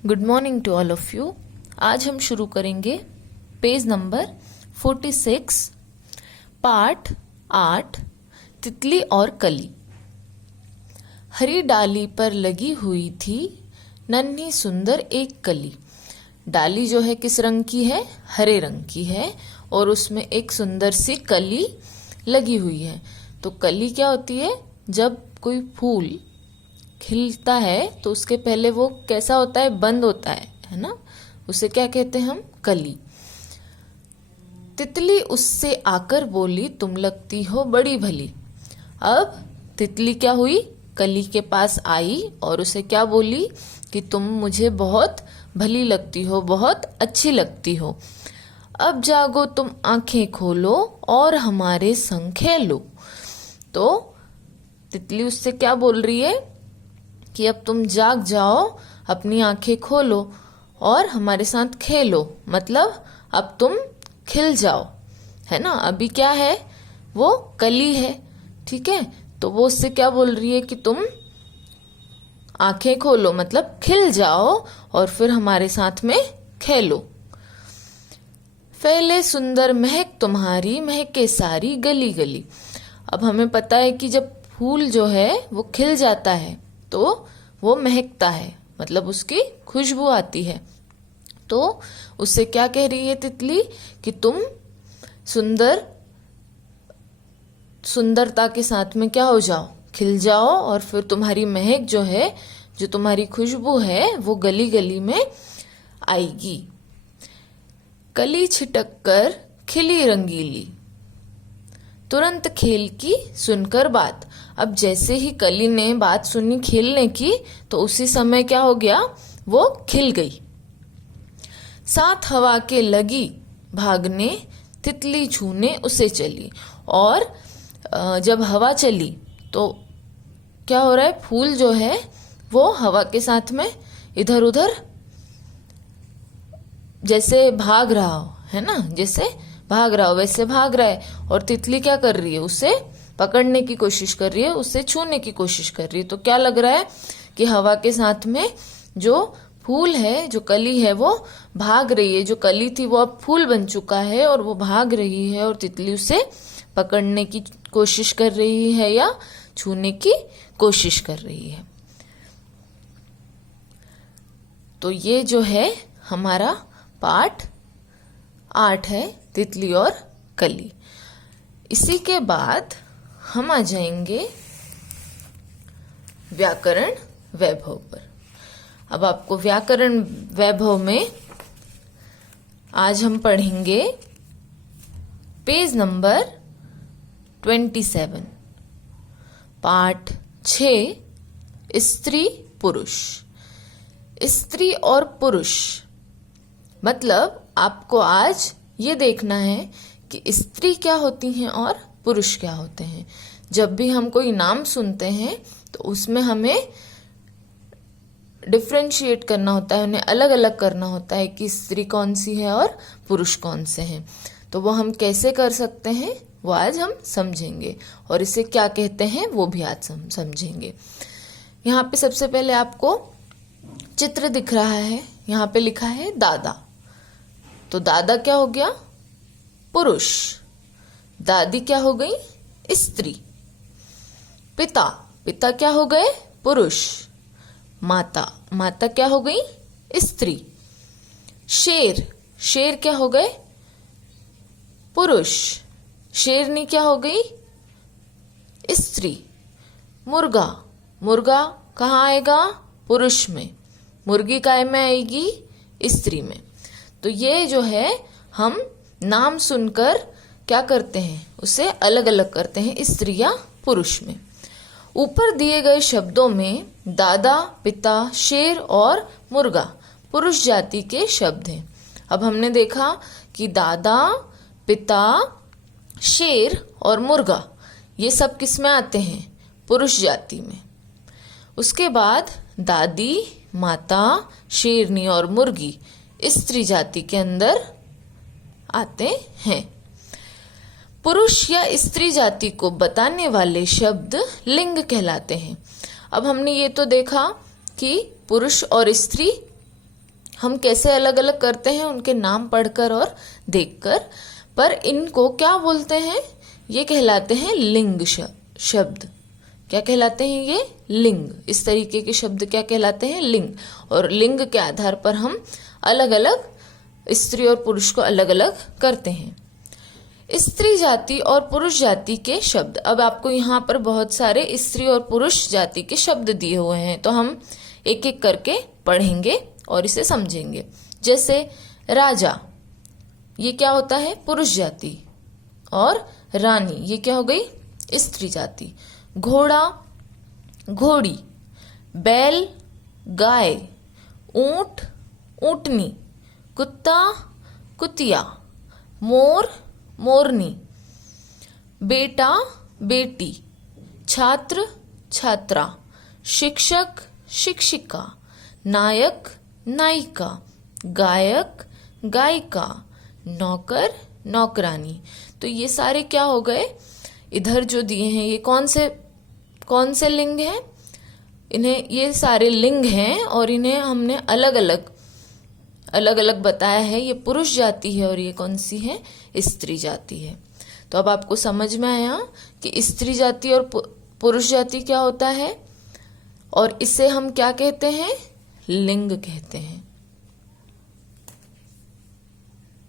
Good morning to all of you. आज हम शुरू करेंगे पेज नंबर 46, पाठ 8, तितली और कली। हरी डाली पर लगी हुई थी नन्ही सुंदर एक कली। डाली जो है किस रंग की है? हरे रंग की है और उसमें एक सुंदर सी कली लगी हुई है। तो कली क्या होती है? जब कोई फूल खिलता है तो उसके पहले वो कैसा होता है? बंद होता है ना? उसे क्या कहते हैं हम? कली। तितली उससे आकर बोली, तुम लगती हो बड़ी भली। अब तितली क्या हुई? कली के पास आई और उसे क्या बोली कि तुम मुझे बहुत भली लगती हो, बहुत अच्छी लगती हो। अब जागो तुम आंखें खोलो और हमारे संग खेलो। तो तितली उससे क्या बोल रही है कि अब तुम जाग जाओ, अपनी आंखें खोलो और हमारे साथ खेलो। मतलब अब तुम खिल जाओ, है ना? अभी क्या है? वो कली है, ठीक है? तो वो उससे क्या बोल रही है कि तुम आंखें खोलो, मतलब खिल जाओ और फिर हमारे साथ में खेलो। फैले सुंदर महक तुम्हारी, महके सारी गली गली। अब हमें पता है कि जब फूल जो है वो खिल जाता है तो वो महकता है, मतलब उसकी खुशबू आती है। तो उससे क्या कह रही है तितली कि तुम सुंदरता के साथ में क्या हो जाओ? खिल जाओ और फिर तुम्हारी महक जो है, जो तुम्हारी खुशबू है, वो गली गली में आएगी। कली छिटक कर खिली रंगीली, तुरंत खेल की सुनकर बात। अब जैसे ही कली ने बात सुनी खेलने की तो उसी समय क्या हो गया? वो खिल गई। साथ हवा के लगी भागने, तितली छूने उसे चली। और जब हवा चली तो क्या हो रहा है? फूल जो है वो हवा के साथ में इधर उधर जैसे भाग रहा हो, है ना? जैसे भाग रहा हो वैसे भाग रहा है। और तितली क्या कर रही है? उसे पकड़ने की कोशिश कर रही है, उसे छूने की कोशिश कर रही है। तो क्या लग रहा है कि हवा के साथ में जो फूल है, जो कली है, वो भाग रही है। जो कली थी वो अब फूल बन चुका है और वो भाग रही है और तितली उसे पकड़ने की कोशिश कर रही है या छूने की कोशिश कर रही है। तो ये जो है हमारा पाठ 8 है, तितली और कली। इसी के बाद हम आ जाएंगे व्याकरण वैभव पर। अब आपको व्याकरण वैभव में आज हम पढ़ेंगे पेज नंबर 27, पाठ 6, स्त्री पुरुष। स्त्री और पुरुष मतलब आपको आज ये देखना है कि स्त्री क्या होती हैं और पुरुष क्या होते हैं। जब भी हम कोई नाम सुनते हैं तो उसमें हमें डिफरेंशिएट करना होता है, उन्हें अलग अलग करना होता है कि स्त्री कौन सी है और पुरुष कौन से हैं। तो वो हम कैसे कर सकते हैं वो आज हम समझेंगे और इसे क्या कहते हैं वो भी आज समझेंगे। यहाँ पे सबसे पहले आपको चित्र दिख रहा है, यहाँ पे लिखा है दादा। तो दादा क्या हो गया? पुरुष। दादी क्या हो गई? स्त्री। पिता, पिता क्या हो गए? पुरुष। माता, माता क्या हो गई? स्त्री। शेर, शेर क्या हो गए? पुरुष। शेरनी क्या हो गई? स्त्री। मुर्गा, मुर्गा कहाँ आएगा? पुरुष में। मुर्गी काय में आएगी? स्त्री में। तो ये जो है हम नाम सुनकर क्या करते हैं? उसे अलग अलग करते हैं, स्त्री या पुरुष में। ऊपर दिए गए शब्दों में दादा, पिता, शेर और मुर्गा पुरुष जाति के शब्द हैं। अब हमने देखा कि दादा, पिता, शेर और मुर्गा ये सब किस में आते हैं? पुरुष जाति में। उसके बाद दादी, माता, शेरनी और मुर्गी स्त्री जाति के अंदर आते हैं। पुरुष या स्त्री जाति को बताने वाले शब्द लिंग कहलाते हैं। अब हमने ये तो देखा कि पुरुष और स्त्री हम कैसे अलग अलग करते हैं उनके नाम पढ़कर और देखकर, पर इनको क्या बोलते हैं, ये कहलाते हैं लिंग शब्द। क्या कहलाते हैं ये? लिंग। इस तरीके के शब्द क्या कहलाते हैं? लिंग। और लिंग के आधार पर हम अलग अलग स्त्री और पुरुष को अलग अलग करते हैं। स्त्री जाति और पुरुष जाति के शब्द। अब आपको यहाँ पर बहुत सारे स्त्री और पुरुष जाति के शब्द दिए हुए हैं, तो हम एक एक करके पढ़ेंगे और इसे समझेंगे। जैसे राजा, ये क्या होता है? पुरुष जाति। और रानी, ये क्या हो गई? स्त्री जाति। घोड़ा, घोड़ी। बैल, गाय। ऊंट, ऊंटनी। कुत्ता, कुतिया। मोर, मोरनी। बेटा, बेटी। छात्र, छात्रा। शिक्षक, शिक्षिका। नायक, नायिका। गायक, गायिका। नौकर, नौकरानी। तो ये सारे क्या हो गए? इधर जो दिए हैं ये कौन से लिंग हैं? इन्हें, ये सारे लिंग हैं और इन्हें हमने अलग अलग बताया है। ये पुरुष जाति है और ये कौन सी है? स्त्री जाति है। तो अब आपको समझ में आया कि स्त्री जाति और पुरुष जाति क्या होता है और इसे हम क्या कहते हैं? लिंग कहते हैं।